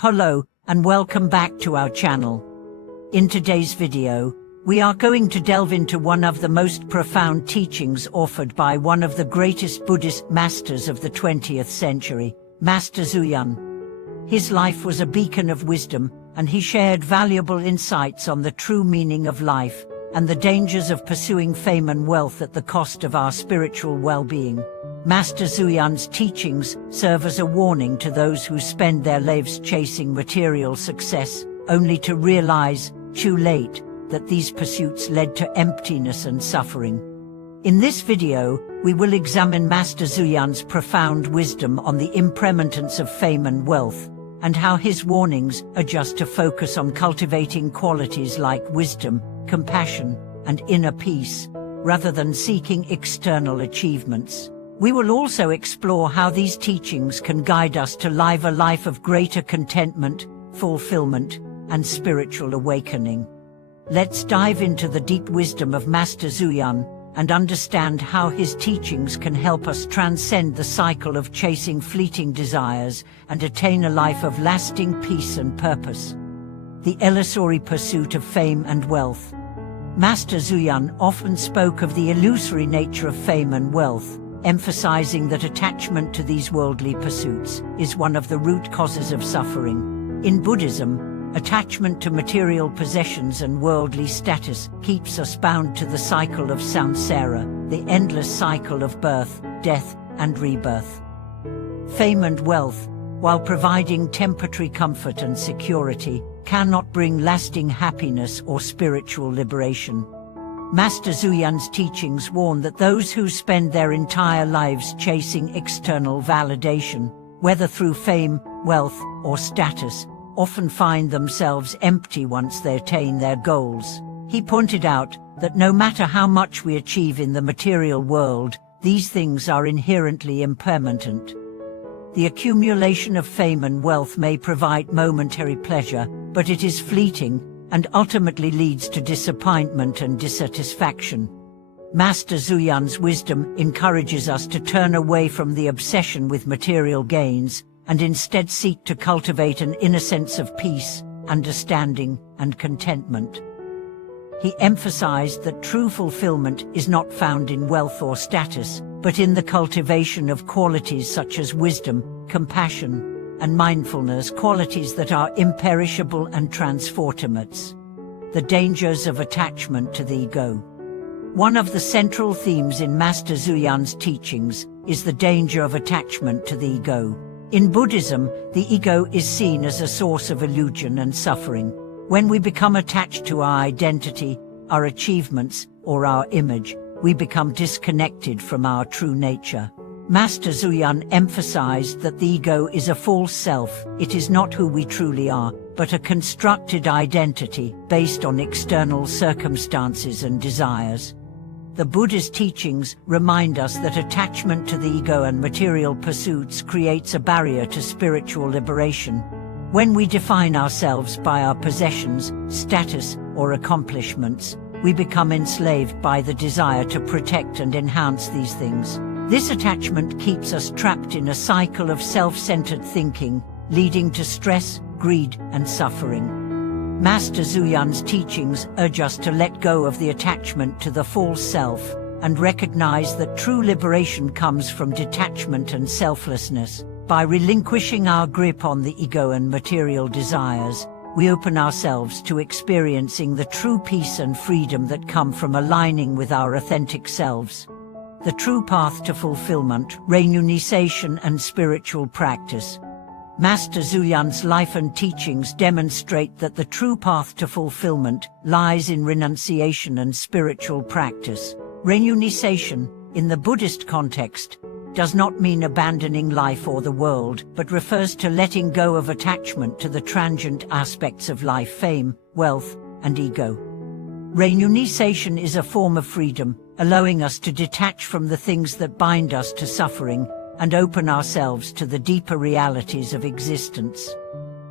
Hello, and welcome back to our channel. In today's video, we are going to delve into one of the most profound teachings offered by one of the greatest Buddhist masters of the 20th century, Master Zuyan. His life was a beacon of wisdom, and he shared valuable insights on the true meaning of life and the dangers of pursuing fame and wealth at the cost of our spiritual well-being. Master Zuyan's teachings serve as a warning to those who spend their lives chasing material success, only to realize, too late, that these pursuits led to emptiness and suffering. In this video, we will examine Master Zuyan's profound wisdom on the impermanence of fame and wealth, and how his warnings adjust to focus on cultivating qualities like wisdom, compassion, and inner peace, rather than seeking external achievements. We will also explore how these teachings can guide us to live a life of greater contentment, fulfillment, and spiritual awakening. Let's dive into the deep wisdom of Master Zuyan and understand how his teachings can help us transcend the cycle of chasing fleeting desires and attain a life of lasting peace and purpose. The illusory pursuit of fame and wealth. Master Zuyan often spoke of the illusory nature of fame and wealth, emphasizing that attachment to these worldly pursuits is one of the root causes of suffering. In Buddhism, attachment to material possessions and worldly status keeps us bound to the cycle of samsara, the endless cycle of birth, death, and rebirth. Fame and wealth, while providing temporary comfort and security, cannot bring lasting happiness or spiritual liberation. Master Zuyan's teachings warn that those who spend their entire lives chasing external validation, whether through fame, wealth, or status, often find themselves empty once they attain their goals. He pointed out that no matter how much we achieve in the material world, these things are inherently impermanent. The accumulation of fame and wealth may provide momentary pleasure, but it is fleeting, and ultimately leads to disappointment and dissatisfaction. Master Zuyan's wisdom encourages us to turn away from the obsession with material gains, and instead seek to cultivate an inner sense of peace, understanding, and contentment. He emphasized that true fulfillment is not found in wealth or status, but in the cultivation of qualities such as wisdom, compassion, and mindfulness, qualities that are imperishable and transformative. The dangers of attachment to the ego. One of the central themes in Master Zuyan's teachings is the danger of attachment to the ego. In Buddhism, the ego is seen as a source of illusion and suffering. When we become attached to our identity, our achievements, or our image, we become disconnected from our true nature. Master Zuyan emphasized that the ego is a false self. It is not who we truly are, but a constructed identity based on external circumstances and desires. The Buddha's teachings remind us that attachment to the ego and material pursuits creates a barrier to spiritual liberation. When we define ourselves by our possessions, status, or accomplishments, we become enslaved by the desire to protect and enhance these things. This attachment keeps us trapped in a cycle of self-centered thinking, leading to stress, greed, and suffering. Master Zuyan's teachings urge us to let go of the attachment to the false self, and recognize that true liberation comes from detachment and selflessness. By relinquishing our grip on the ego and material desires, we open ourselves to experiencing the true peace and freedom that come from aligning with our authentic selves. The true path to fulfillment, renunciation, and spiritual practice. Master Zuyan's life and teachings demonstrate that the true path to fulfillment lies in renunciation and spiritual practice. Renunciation, in the Buddhist context, does not mean abandoning life or the world, but refers to letting go of attachment to the transient aspects of life, fame, wealth, and ego. Renunciation is a form of freedom, allowing us to detach from the things that bind us to suffering and open ourselves to the deeper realities of existence.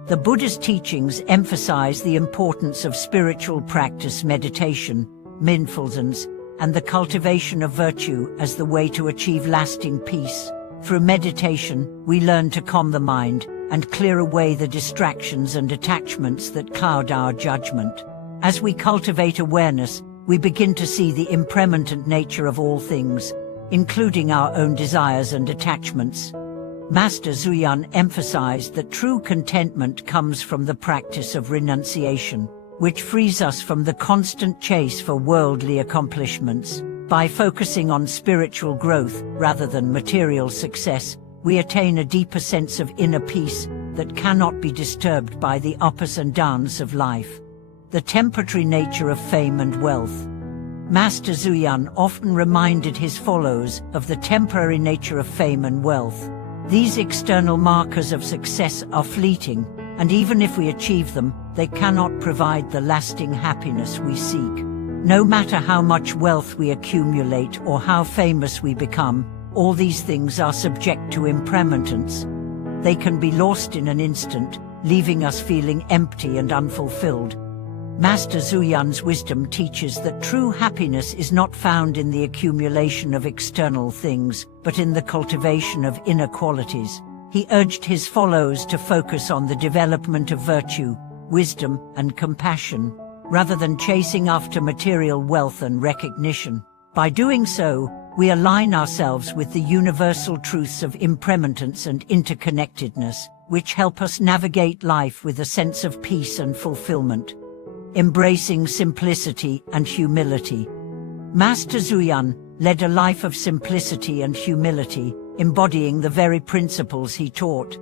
The Buddha's teachings emphasize the importance of spiritual practice, meditation, mindfulness, and the cultivation of virtue as the way to achieve lasting peace. Through meditation, we learn to calm the mind, and clear away the distractions and attachments that cloud our judgment. As we cultivate awareness, we begin to see the impermanent nature of all things, including our own desires and attachments. Master Zuyan emphasized that true contentment comes from the practice of renunciation, which frees us from the constant chase for worldly accomplishments. By focusing on spiritual growth rather than material success, we attain a deeper sense of inner peace that cannot be disturbed by the ups and downs of life. The temporary nature of fame and wealth. Master Zuyan often reminded his followers of the temporary nature of fame and wealth. These external markers of success are fleeting, and even if we achieve them, they cannot provide the lasting happiness we seek. No matter how much wealth we accumulate or how famous we become, all these things are subject to impermanence. They can be lost in an instant, leaving us feeling empty and unfulfilled. Master Zuyan's wisdom teaches that true happiness is not found in the accumulation of external things, but in the cultivation of inner qualities. He urged his followers to focus on the development of virtue, wisdom, and compassion, rather than chasing after material wealth and recognition. By doing so, we align ourselves with the universal truths of impermanence and interconnectedness, which help us navigate life with a sense of peace and fulfillment. Embracing simplicity and humility. Master Zuyan led a life of simplicity and humility, embodying the very principles he taught.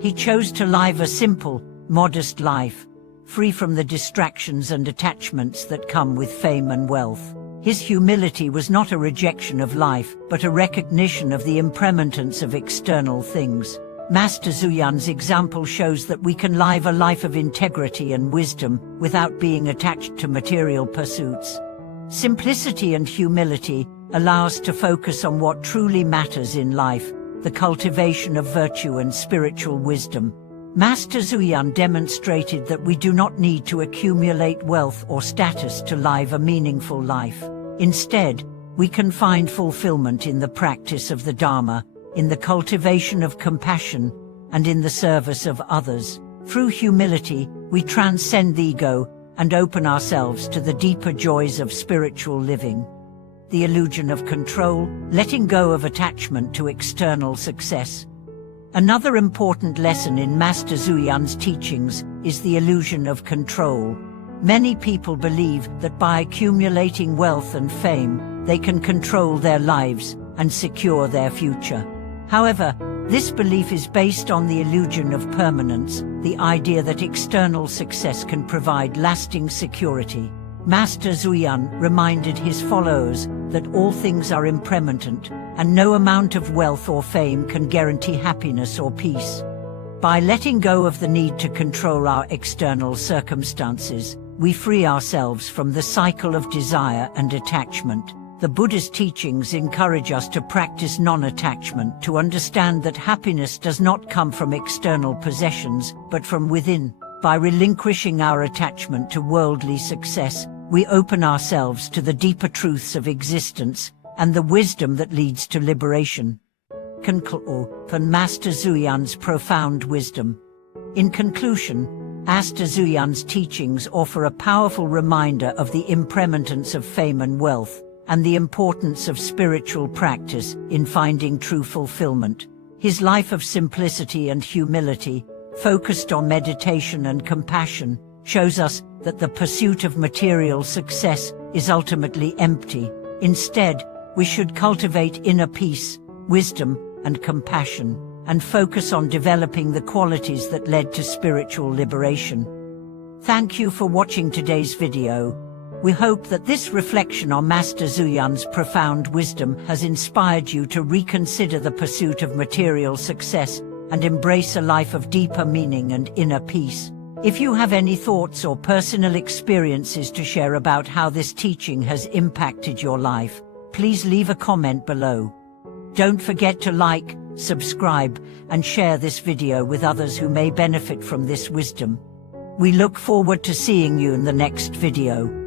He chose to live a simple, modest life, free from the distractions and attachments that come with fame and wealth. His humility was not a rejection of life, but a recognition of the impermanence of external things. Master Zuyan's example shows that we can live a life of integrity and wisdom without being attached to material pursuits. Simplicity and humility allow us to focus on what truly matters in life, the cultivation of virtue and spiritual wisdom. Master Zuyan demonstrated that we do not need to accumulate wealth or status to live a meaningful life. Instead, we can find fulfillment in the practice of the Dharma, in the cultivation of compassion, and in the service of others. Through humility, we transcend the ego and open ourselves to the deeper joys of spiritual living. The illusion of control, letting go of attachment to external success. Another important lesson in Master Zuyan's teachings is the illusion of control. Many people believe that by accumulating wealth and fame, they can control their lives and secure their future. However, this belief is based on the illusion of permanence, the idea that external success can provide lasting security. Master Zuyan reminded his followers that all things are impermanent, and no amount of wealth or fame can guarantee happiness or peace. By letting go of the need to control our external circumstances, we free ourselves from the cycle of desire and attachment. The Buddha's teachings encourage us to practice non-attachment, to understand that happiness does not come from external possessions, but from within. By relinquishing our attachment to worldly success, we open ourselves to the deeper truths of existence and the wisdom that leads to liberation. Conclusion: Master Zuyan's profound wisdom. In conclusion, Master Zuyan's teachings offer a powerful reminder of the impermanence of fame and wealth, and the importance of spiritual practice in finding true fulfillment. His life of simplicity and humility, focused on meditation and compassion, shows us that the pursuit of material success is ultimately empty. Instead, we should cultivate inner peace, wisdom, and compassion, and focus on developing the qualities that led to spiritual liberation. Thank you for watching today's video. We hope that this reflection on Master Zuyan's profound wisdom has inspired you to reconsider the pursuit of material success and embrace a life of deeper meaning and inner peace. If you have any thoughts or personal experiences to share about how this teaching has impacted your life, please leave a comment below. Don't forget to like, subscribe, and share this video with others who may benefit from this wisdom. We look forward to seeing you in the next video.